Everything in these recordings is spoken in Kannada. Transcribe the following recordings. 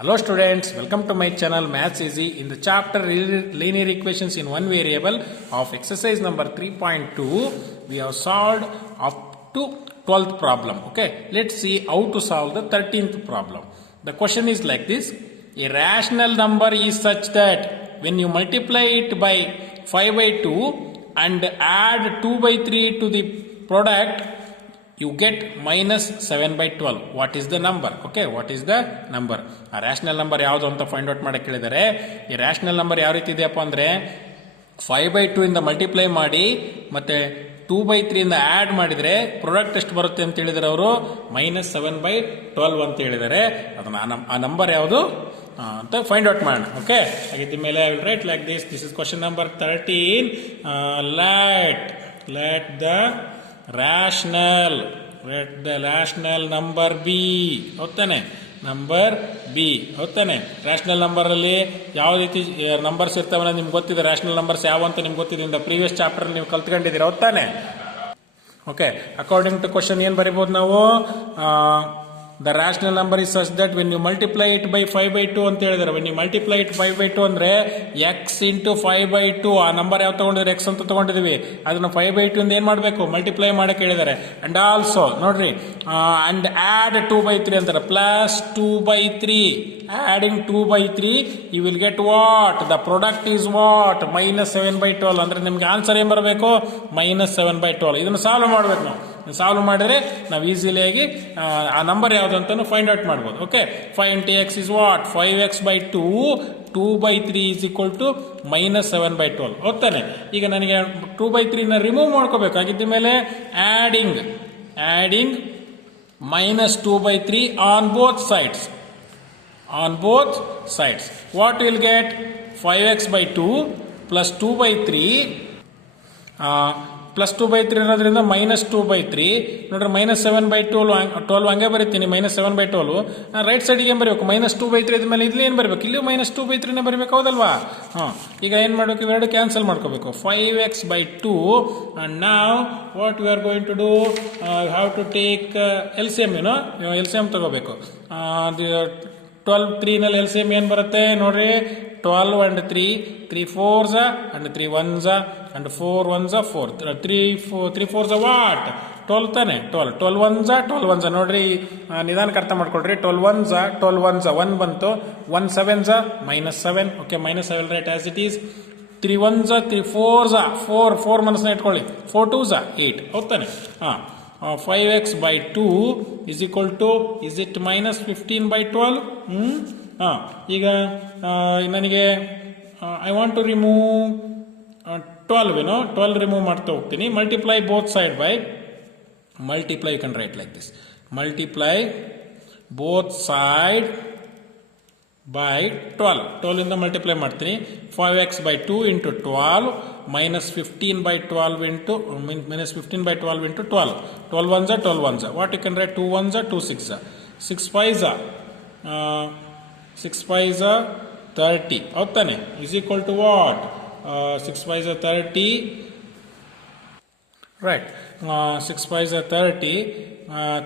Hello students, welcome to my channel Maths Easy. In the chapter linear equations in one variable of exercise number 3.2, we have solved up to 12th problem. Okay, let's see how to solve the 13th problem. The question is like this: a rational number is such that when you multiply it by 5 by 2 and add 2 by 3 to the product, you get minus 7 by 12. What is the number? Okay, what is the number? A rational number ಯಾವುದು ಅಂತ ಫೈಂಡ್ ಔಟ್ ಮಾಡಕ್ಕೆ ಹೇಳಿದರೆ, ಈ rational number ಯಾವ ರೀತಿ ಇದೆಯಪ್ಪ ಅಂದರೆ 5 by 2 ಇಂದ ಮಲ್ಟಿಪ್ಲೈ ಮಾಡಿ ಮತ್ತೆ 2 by 3 ಇಂದ ಆ್ಯಡ್ ಮಾಡಿದರೆ ಪ್ರಾಡಕ್ಟ್ ಎಷ್ಟು ಬರುತ್ತೆ ಅಂತ ಹೇಳಿದರೆ ಅವರು ಮೈನಸ್ 7 by 12 ಅಂತ ಹೇಳಿದ್ದಾರೆ. ಅದನ್ನು ಆ ನಂಬರ್ ಯಾವುದು ಅಂತ ಫೈಂಡ್ ಔಟ್ ಮಾಡೋಣ. ಓಕೆ, ಹಾಗಿದ್ದ ಮೇಲೆ I will write like this. This is question number 13. let the rational number b ಹೋಗ್ತಾನೆ, ನಂಬರ್ ಬಿ ಹೋಗ್ತಾನೆ. ರ್ಯಾಷನಲ್ ನಂಬರಲ್ಲಿ ಯಾವ ರೀತಿ ನಂಬರ್ಸ್ ಇರ್ತಾವೆ ನಿಮ್ಗೆ ಗೊತ್ತಿದೆ. ರ್ಯಾಷನಲ್ ನಂಬರ್ಸ್ ಯಾವ ಅಂತ ನಿಮ್ಗೆ ಗೊತ್ತಿದೆ, ಇಂದ ಪ್ರೀವಿಯಸ್ ಚಾಪ್ಟರ್ ನೀವು ಕಲ್ತ್ಕೊಂಡಿದ್ದೀರಾ ಹೋಗ್ತಾನೆ. ಓಕೆ, ಅಕಾರ್ಡಿಂಗ್ ಟು ಕ್ವಶನ್ ಏನು ಬರಿಬೋದು ನಾವು? The rational number is such that when you multiply it by 5 by 2 ಅಂತ ಹೇಳಿದಾರೆ. When you multiply it 5 by 2 ಅಂದ್ರೆ ಎಕ್ಸ್ ಇಂಟು 5 by 2. ಆ ನಂಬರ್ ಯಾವ ತಗೊಂಡಿದ್ರೆ ಎಕ್ಸ್ ಅಂತ ತಗೊಂಡಿದೀವಿ, ಅದನ್ನ 5 by 2 ಇಂದ ಏನ್ ಮಾಡಬೇಕು, ಮಲ್ಟಿಪ್ಲೈ ಮಾಡಕ್ಕೆ ಹೇಳಿದ್ದಾರೆ. ಅಂಡ್ ಆಲ್ಸೋ ನೋಡ್ರಿ, ಅಂಡ್ ಆಡ್ 2 by 3 ಅಂತಾರೆ, plus 2 by 3. adding 2 by 3 you will get what? The product is what? minus 7 by 12. ಅಂದ್ರೆ ನಿಮ್ಗೆ ಆನ್ಸರ್ ಏನ್ ಬರಬೇಕು? minus 7 by 12. ಇದನ್ನು ಸಾಲ್ವ್ ಮಾಡ್ಬೇಕು ನಾವು. ಸಾಲ್ವ್ ಮಾಡಿದ್ರೆ ನಾವು ಈಸಿಲಿಯಾಗಿ ಆ ನಂಬರ್ ಯಾವುದು ಅಂತಾನು ಫೈಂಡ್ ಔಟ್ ಮಾಡ್ಬೋದು. Okay, 5 into x is what? 5x by 2. 2 by 3 is equal to minus 7 by 12. ಹೋಗ್ತಾನೆ. ಈಗ ನನಗೆ 2 by 3 ನ ರಿಮೂವ್ ಮಾಡ್ಕೋಬೇಕು. ಆಗಿದ್ದ ಮೇಲೆ adding minus 2 by 3 on both sides. What will get? 5x by 2 plus 2 by 3 plus 2 by 3 ಅನ್ನೋದ್ರಿಂದ ಮೈನಸ್ 2 by 3. ನೋಡ್ರಿ, ಮೈನಸ್ 7 by 12 ಹಂಗೆ ಬರೀತೀನಿ. ಮೈನಸ್ 7 by 12 ರೈಟ್ ಸೈಡಿಗೆ ಏನು ಬರಬೇಕು? ಮೈನಸ್ 2 by 3 ಆದ್ಮೇಲೆ ಇಲ್ಲಿ ಏನು ಬರಬೇಕು? ಇಲ್ಲಿ ಮೈನಸ್ 2 by 3 ಬರಬೇಕು, ಹೌದಲ್ವಾ? ಈಗ ಏನು ಮಾಡಬೇಕು? ಇವೆರಡು ಕ್ಯಾನ್ಸಲ್ ಮಾಡ್ಕೋಬೇಕು. 5x by 2 and now what we are going to do, how to take LCM. LCM ತಗೋಬೇಕು. 12 3 ನಲ್ಲಿ LCM ಏನು ಬರುತ್ತೆ ನೋಡ್ರಿ? 12 and 3 4s and 3 1s and 4 1s 4 3 4s what? 12 ತಾನೆ. 12 1s ನೋಡ್ರಿ, ನಿಧಾನಕ್ಕೆ ಅರ್ಥ ಮಾಡ್ಕೊಳ್ರಿ. 12 1s 1 ಬಂತು, 1 7s minus 7. Okay, minus 7 right as it is. 3 1s 3 4s 4 ಮನಸ್ಸನ್ನ ಇಟ್ಕೊಳ್ಳಿ. 4 2s 8. ಹೋಗ್ತಾನೆ. 5x by 2 is equal to, is it minus 15 by 12? ಈಗ ನನಗೆ I want to remove 12 remove ಮಾಡ್ತಾ ಹೋಗ್ತೀನಿ. Multiply both side by, multiply you can write like this, multiply both side by 12 ಇಂದ ಮಲ್ಟಿಪ್ಲೈ ಮಾಡ್ತೀನಿ. 5x by 2 into 12 minus 15 by 12 into minus 15 by 12 into 12. 12 1s 12 1s. What you can write? 2 1s 2 6s. 6 5s 6 5s 30. ಹೋಗ್ತಾನೆ. is equal to what? 6 5s 30. Right. 6 5s 30.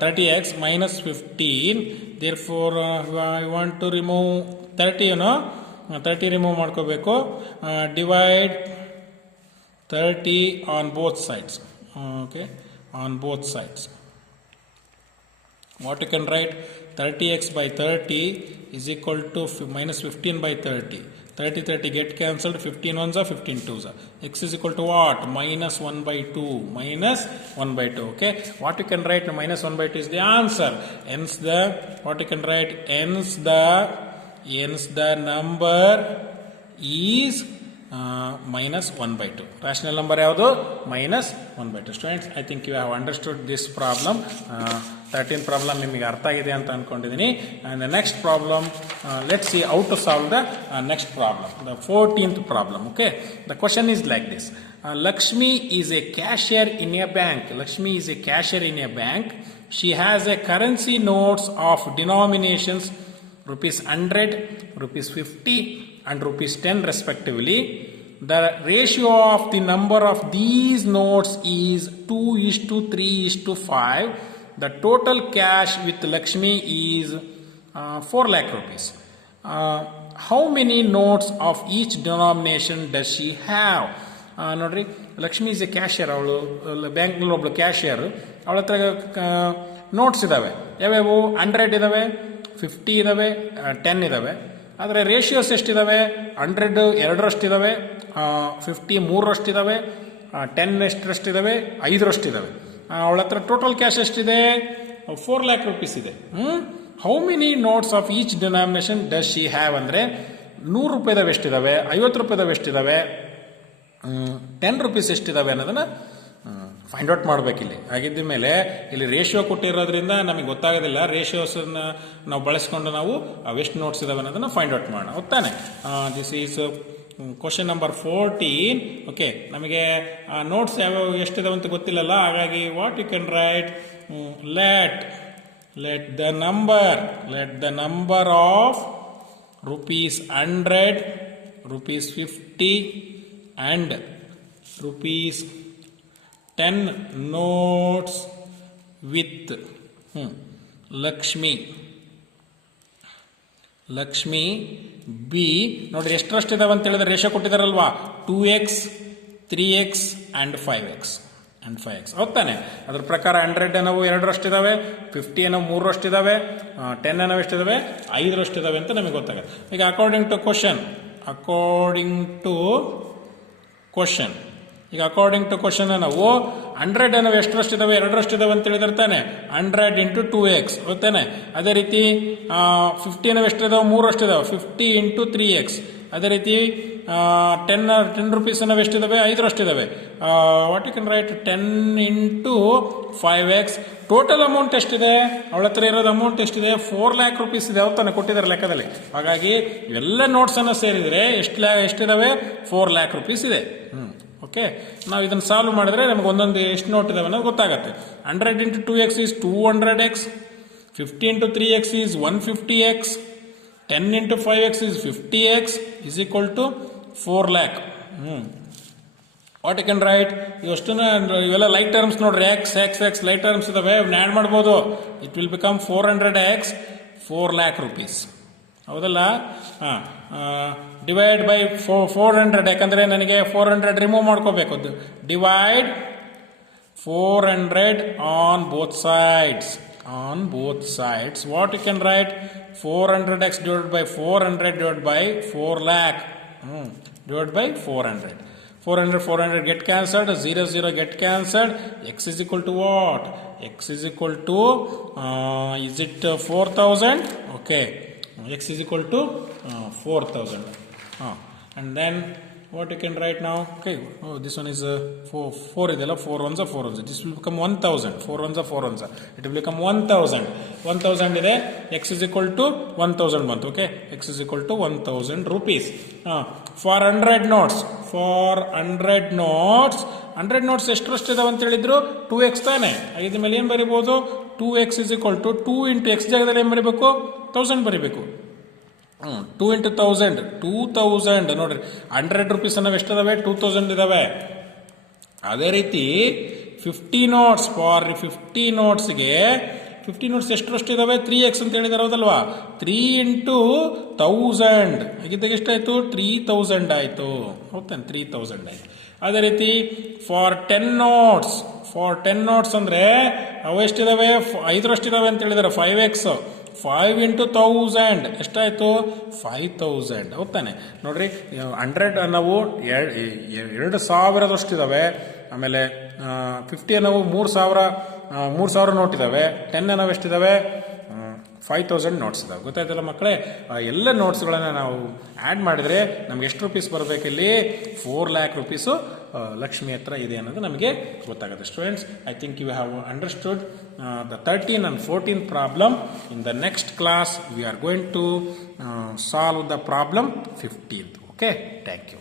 30x minus 15. Therefore, I want to remove 30. 30 remove ಮಾಡ್ಕೋಬೇಕು. Divide 30 on both sides. Okay, on both sides. What you can write? 30x by 30 is equal to minus 15 by 30. 30 get cancelled. 15 1s 15 2s. X is equal to what? Minus 1 by 2. Minus 1 by 2. Okay, what you can write? Minus 1 by 2 is the answer. Hence the, what you can write? Hence the number is minus 1 by 2. Rational number ಯಾವುದು? minus 1 by 2. Students, I think you have understood this problem. 13th problem ನಿಮಗೆ ಅರ್ಥ ಆಗಿದೆ ಅಂತ ಅನ್ಕೊಂಡಿದ್ದೀನಿ. And the next problem, let's see how to solve the next problem, the 14th problem. Okay, the question is like this. Lakshmi is a cashier in a bank. She has a currency notes of denominations rupees 100, rupees 50 and rupees 10 respectively. The ratio of the number of these notes is 2:3:5. The total cash with Lakshmi is 4 lakh rupees. How many notes of each denomination does she have? ನೋಡ್ರಿ, ಲಕ್ಷ್ಮಿ ಇಸ್ ಎ ಕ್ಯಾಶಿಯರ್. ಅವಳು ಬ್ಯಾಂಕ್ನಲ್ಲಿ ಒಬ್ಳು ಕ್ಯಾಶಿಯರ್. ಅವಳ ಹತ್ರ ನೋಟ್ಸ್ ಇದ್ದಾವೆ. ಯಾವ್ಯಾವು? 100 ಇದ್ದಾವೆ, 50 ಇದ್ದಾವೆ, 10 ಇದ್ದಾವೆ. ಆದರೆ ರೇಷಿಯೋಸ್ ಎಷ್ಟಿದ್ದಾವೆ? 100 2ರಷ್ಟಿದ್ದಾವೆ, 50 3ರಷ್ಟಿದ್ದಾವೆ, 10 ಎಷ್ಟರಷ್ಟಿದ್ದಾವೆ? 5ರಷ್ಟಿದ್ದಾವೆ. ಅವಳ ಹತ್ರ ಟೋಟಲ್ ಕ್ಯಾಶ್ ಎಷ್ಟಿದೆ? 4 lakh rupees ಇದೆ. How many notes of each denomination does she have ಅಂದರೆ 100 ರೂಪಾಯಿದವೆ ಎಷ್ಟಿದ್ದಾವೆ, 50 ರೂಪಾಯಿದವೆ ಎಷ್ಟಿದ್ದಾವೆ, 10 rupees ಎಷ್ಟಿದ್ದಾವೆ ಅನ್ನೋದನ್ನ ಫೈಂಡ್ ಔಟ್ ಮಾಡಬೇಕಿಲ್ಲಿ. ಹಾಗಿದ್ದ ಮೇಲೆ ಇಲ್ಲಿ ರೇಷಿಯೋ ಕೊಟ್ಟಿರೋದ್ರಿಂದ ನಮಗೆ ಗೊತ್ತಾಗೋದಿಲ್ಲ. ರೇಷಿಯೋಸನ್ನ ನಾವು ಬಳಸ್ಕೊಂಡು ನಾವು ಅವೆಷ್ಟು ನೋಟ್ಸ್ ಇದಾವೆ ಅನ್ನೋದನ್ನ ಫೈಂಡ್ ಔಟ್ ಮಾಡೋಣ. ಗೊತ್ತಾನೆ? This is question number 14. Okay, ನಮಗೆ ನೋಟ್ಸ್ ಯಾವ್ಯಾವ ಎಷ್ಟಿದಾವೆ ಅಂತ ಗೊತ್ತಿಲ್ಲಲ್ಲ. ಹಾಗಾಗಿ what you can write, let the number of ₹100, ₹50 and ₹10 notes with Lakshmi B. ನೋಡ್ರಿ, ಎಷ್ಟರಷ್ಟಿದಾವೆ ಅಂತ ಹೇಳಿದ್ರೆ ratio ಕೊಟ್ಟಿದಾರಲ್ವಾ, 2x, 3x and 5x. ಹೌದಾನೆ? ಅದ್ರ ಪ್ರಕಾರ 100 ಏನವು 2ರಷ್ಟಿದಾವೆ, 50 ಏನವು 3ರಷ್ಟಿದಾವೆ, 10 ಏನವು ಎಷ್ಟಿದಾವೆ? 5ರಷ್ಟಿದಾವೆ ಅಂತ ನಮಗೆ ಗೊತ್ತಾಗುತ್ತೆ. ಈಗ ಅಕಾರ್ಡಿಂಗ್ ಟು ಕ್ವಶನ್ ನಾವು 100 ಏನವು ಎಷ್ಟರಷ್ಟಿದಾವೆ? 2ರಷ್ಟಿದಾವೆ ಅಂತ ಹೇಳಿದ್ರೆ ತಾನೆ 100 into 2x. ಗೊತ್ತಾನೆ? ಅದೇ ರೀತಿ 50 ಏನವು ಎಷ್ಟಿದಾವೆ? 3ರಷ್ಟಿದಾವೆ, 50 into 3x. ಅದೇ ರೀತಿ 10 rupees ನಾವು ಎಷ್ಟಿದಾವೆ? 5ರಷ್ಟಿದಾವೆ. What you can write, 10 into 5x. Total amount ಎಷ್ಟಿದೆ? ಅವಳ ಹತ್ರ ಇರೋದು ಅಮೌಂಟ್ ಎಷ್ಟಿದೆ? 4 lakh rupees ಇದೆ. ಅವತ್ತಾನೆ ಕೊಟ್ಟಿದ್ದಾರೆ ಲೆಕ್ಕದಲ್ಲಿ. ಹಾಗಾಗಿ ಎಲ್ಲ ನೋಟ್ಸ್ ಅನ್ನು ಸೇರಿದ್ರೆ ಎಷ್ಟಿದಾವೆ? 4 lakh rupees ಇದೆ. ಓಕೆ, ನಾವು ಇದನ್ನು ಸಾಲ್ವ್ ಮಾಡಿದ್ರೆ ನಮ್ಗೆ ಒಂದೊಂದು ಎಷ್ಟು ನೋಟ್ ಇದಾವೆ ಅನ್ನೋದು ಗೊತ್ತಾಗುತ್ತೆ. 100 into 2x is 200x, 50 into 3x is 150x, 10 into 5x is 50x is equal to 4 lakh. What you can write, ಇವೆಲ್ಲ ಲೈಟ್ ಟರ್ಮ್ಸ್ ನೋಡ್ರಿ. x ಲೈಟ್ ಟರ್ಮ್ಸ್ ಇದಾವೆ, ಆ್ಯಡ್ ಮಾಡ್ಬೋದು. It will become 400x, 4 lakh rupees. ಹೌದಲ್ಲ? ಡಿವೈಡ್ ಬೈ 400, ಯಾಕಂದ್ರೆ ನನಗೆ 400 ರಿಮೂವ್ ಮಾಡ್ಕೋಬೇಕು. Divide 400 on both sides. What you can write, 400x divided by 400 divided by 4 lakh divided by 400. 400 get cancelled, 0 get cancelled. X is equal to what? X is equal to is it 4000? Okay, x is equal to 4000. And then what you can write now? Okay, this one is 4 idella, 4 ones are 4 ones. This will become 1000. 4 ones are 4 ones. It will become 1000. 1000 ide, x is equal to 1000 month. Okay, x is equal to 1000 rupees. For 100 notes, 100 notes ಎಷ್ಟರಷ್ಟಿದಾವೆ ಅಂತ ಹೇಳಿದ್ರು? 2x ತಾನೆ. ಇದ್ರ ಮೇಲೆ ಏನು ಬರೀಬಹುದು? 2x is equal to 2 into x ಜಾಗದಲ್ಲಿ ಏನು ಬರೀಬೇಕು? 1000 ಬರೀಬೇಕು. 2 into 1000, 2000. ನೋಡ್ರಿ, 100 rupees ಅನ್ನೋ ಎಷ್ಟಿದಾವೆ? 2000 ಇದಾವೆ. ಅದೇ ರೀತಿ 50 notes, ಫಾರ್ 50 ನೋಟ್ಸ್ಗೆ 50 ನೋಟ್ಸ್ ಎಷ್ಟರಷ್ಟಿದಾವೆ? 3x ಅಂತ ಹೇಳಿದಾರೆ. ಹೌದಲ್ವಾ? 3 into 1000 ಹಾಗಿದ್ದಾಗ ಎಷ್ಟಾಯ್ತು? 3000 ಆಯ್ತು. ಹೌದಾನೆ? 3000 ಆಯ್ತು. ಅದೇ ರೀತಿ ಫಾರ್ 10 ನೋಟ್ಸ್ ಅಂದ್ರೆ ಅವು ಎಷ್ಟಿದಾವೆ? 5ರಷ್ಟಿದಾವೆ ಅಂತ ಹೇಳಿದಾರೆ. 5x, 5 into 1000 ಎಷ್ಟಾಯ್ತು? 5000. ಹೌದಾನೆ? ನೋಡ್ರಿ, 100 ನಾವು 2000ದಷ್ಟಿದಾವೆ. ಆಮೇಲೆ 50 ನಾವು 3000 ನೋಟ್ ಇದಾವೆ. 10 ನಾವು ಎಷ್ಟಿದಾವೆ? 5000 ನೋಟ್ಸ್ ಇದಾವೆ. ಗೊತ್ತಾಯ್ತಲ್ಲ ಮಕ್ಕಳೇ? ಎಲ್ಲ ನೋಟ್ಸ್ಗಳನ್ನು ನಾವು ಆ್ಯಡ್ ಮಾಡಿದ್ರೆ ನಮ್ಗೆ ಎಷ್ಟು ರೂಪೀಸ್ ಬರಬೇಕಿಲ್ಲಿ? 4 lakh rupees ಲಕ್ಷ್ಮಿ ಹತ್ರ ಇದೆ ಅನ್ನೋದು ನಮಗೆ ಗೊತ್ತಾಗುತ್ತೆ. Students, I think you have understood the 13 and 14 problem. In the next class we are going to solve the problem 15th. Okay, thank you.